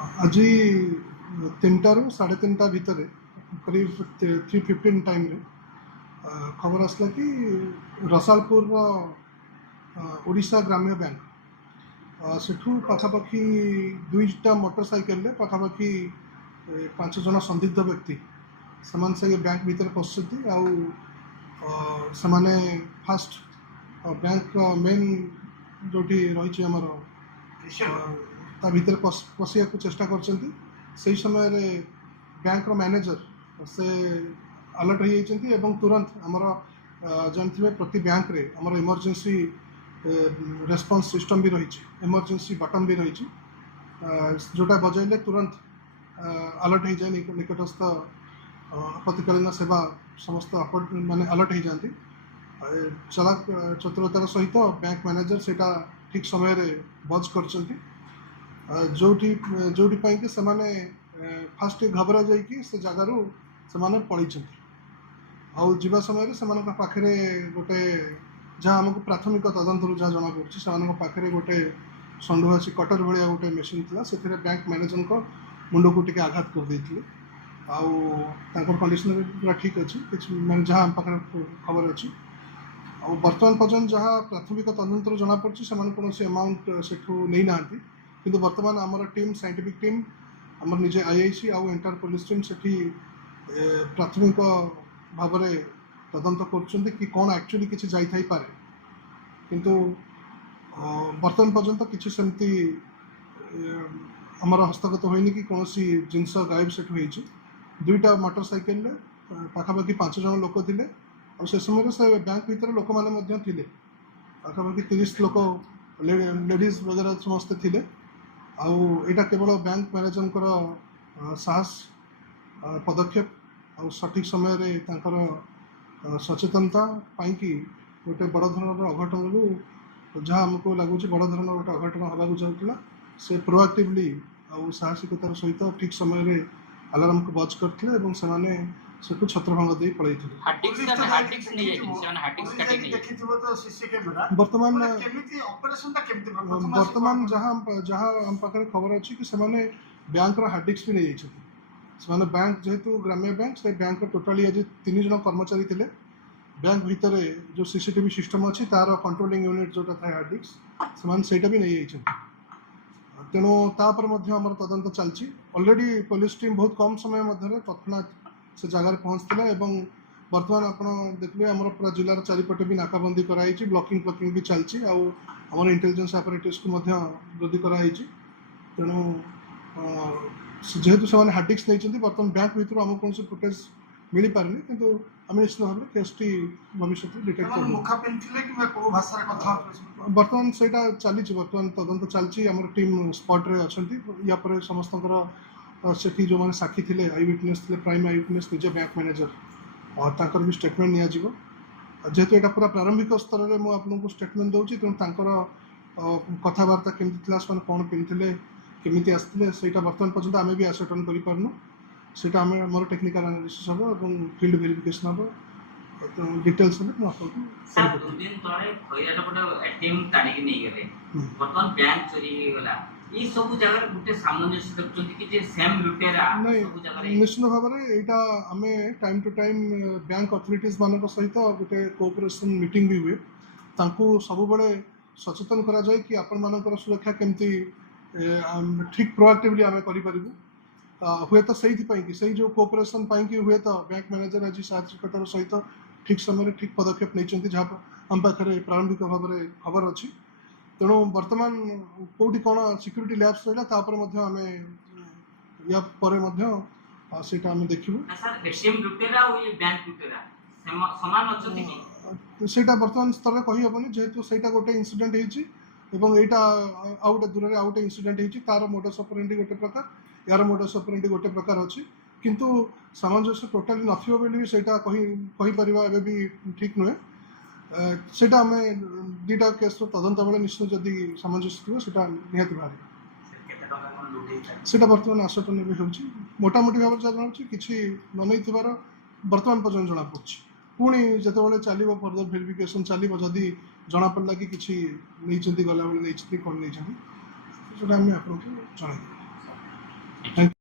आज 3टाରୁ 3:30 भितर करीब 3:15 टाइम रे खबर आसला कि रसालपुर ओडिशा ग्राम्य बैंक सेठू पाखापाखि 2टा मोटरसाइकेल पाखापाखि 5 जन संदिग्ध व्यक्ति से बैंक भीतर पशुँच आने फास्ट बैंक मेन जो रही आमर ता भीतर पशिया को चेष्टा कर समय बैंक मैनेजर से अलर्ट हो तुरंत आमर जानते प्रति बैंक रे आमर इमरजेंसी रेस्पॉन्स सिस्टम भी रही इमरजेंसी बटन भी रही जोटा बजाइले तुरंत अलर्ट हो जाए निकटस्थ आपत्तिकालीन सेवा समस्त माने अलर्ट हो जाती चलाक चतुरतार सहित बैंक मैनेजर सेटा ठीक समय रे बज कर जोटी कि सेमाने फास्ट घबरा जाइए से जगार से पलि आउ जीवा समय से पाखे गोटे जहाँ आमको प्राथमिक तदंतर जहाँ जना पड़े पाखे गोटे षंडुआसी कटर भाया गोटे मेसीन था से बैंक मैनेजर को मुंड को टे आघात कर देते आउ कंडीशन पूरा ठीक अच्छी मैं जहाँ आम पाखे खबर अच्छी आ बर्तमान पर्यटन जहाँ प्राथमिक तदंतर जना पड़ी से कौन अमाउंट सेठू नहीं ना कि बर्तमान आमर टीम साइंटिफिक टीम आमर निजे आईआईसी आउ एंटायर पुलिस टीम से प्राथमिक भाव में तदंत कर कि कौन एक्चुअली किसी जाई पारे किंतु बर्तमान पर्यंत किसी सेमती आमर हस्तगत होनी कि कौन जिनस गायब सेठू होती 2टा मोटरसाइकेल पाखापाखि 5 जन लोक थे और से समय से बैंक भीतर लोक मैंने पाखापाखि 30 लोक लेडीज वगैरह समस्ते थे आईटा केवल बैंक मैनेजर साहस पदक्षेप आ सठिक समय सचेतनता कि गोटे बड़ धरण अघटन जहाँ आमको लगुच बड़ धरण गोटे अघटन होगा जाऊला से प्रोएक्टिवली आउ साहसिकतार सहित ठीक समय अलार्म को बज करते से छत्रभंग दे पड़े बर्तमान जहाँ आम पाखे खबर अच्छी कि बैंक हार्ड डिस्क भी नहीं जाइए बैंक जेहेतु ग्राम्य बैंक से बैंक टोटाली आज 3 जन कर्मचारी थे बैंक भितर जो सीसीटीवी सिस्टम अच्छी तार कंट्रोलिंग यूनिट जोटा था हार्ड डिस्क से भी नहीं जाइए तेणु तापर आमर तदंत चलती ऑलरेडी पुलिस टीम बहुत कम समय मध्य तत्क्षणात से जगार पहुँचता एवं बर्तमान आप देखिए आम पूरा जिलार चारिपटे भी नाकाबंदी कराई ब्लॉकिंग फ्लॉकिंग भी चलती आम इंटेलिजेंस आपरेटस को वृद्धि कराई तेणु जेहेतु से हार्ड डिस्क नहीं बर्तमान बैंक भीतर आमको कौन फुटेज मिल पारे कि आम निश्चित भाव में केसटी भविष्य डिटेक्ट बर्तमान से चली बर्तमान तदंत चलती आम टीम स्पॉट्रे अच्छा या समस्त से जो मैंने साक्षी थे आई विटनेस थे प्राइम आई विटनेस निजे बैंक मैनेजर और भी स्टेटमेंट नियाजिबो जेहेतु यहाँ पूरा प्रारंभिक स्तर में मुझे स्टेटमेंट दूसरी तेणु कथबार्ता केमती से कौन पिंधे केमी आसते से बर्तमान पर्यटन आम भी आसर्टन करूँ से मोर टेक्निकल एनालिसिस हम और फील्ड वेरिफिकेशन हम डिटेल्स निश्चित भाव में यहाँ आम time to time bank authorities मान सहित गोटे कोऑपरेशन मीटिंग भी हुए सब बड़े सचेतन करा जाए कि आपण मानकर सुरक्षा केमती ठीक प्रोएक्टिवली आम करूँ हुए तो से जो कोऑपरेशन कि हुए तो बैंक मैनेजर आज साहसिकतार सहित ठीक समय ठीक पदक्षेप नहीं जहाँ आम पाखे प्रारंभिक भाव में खबर अच्छी तेणु बर्तमान कौटी कौन सिक्यूरीटी लैब्स रहा आम या देखू से बर्तमान स्तर में कहीहबनी जेहेतु से गोटे इनसीडेंट होटा आउ गोटे दूर आउ गोटे इनसीडेंट होती तार मोडस ऑपरेंडी गोटे प्रकार यार मोडस ऑपरेंडी गोटे प्रकार अच्छी किंतु सामंजस्य टोटाली नथिबो बोली भी सेटा कही परिबा एबे भी ठीक नुहे सेटा आम 2टा केस तदंत बेले निश्चित जदि सामंजस्य थी से निहाती बाहर से बर्तमान आसटन भी होची मोटामोटी भाव में जाना कि मन बर्तमान पर्यटन जना पड़ी पुणी जिते चलो फर्दर वेरिफिकेशन चलो जदि जना पड़ा कि नहीं गला बेले नहीं कौन नहीं आपको जन Thank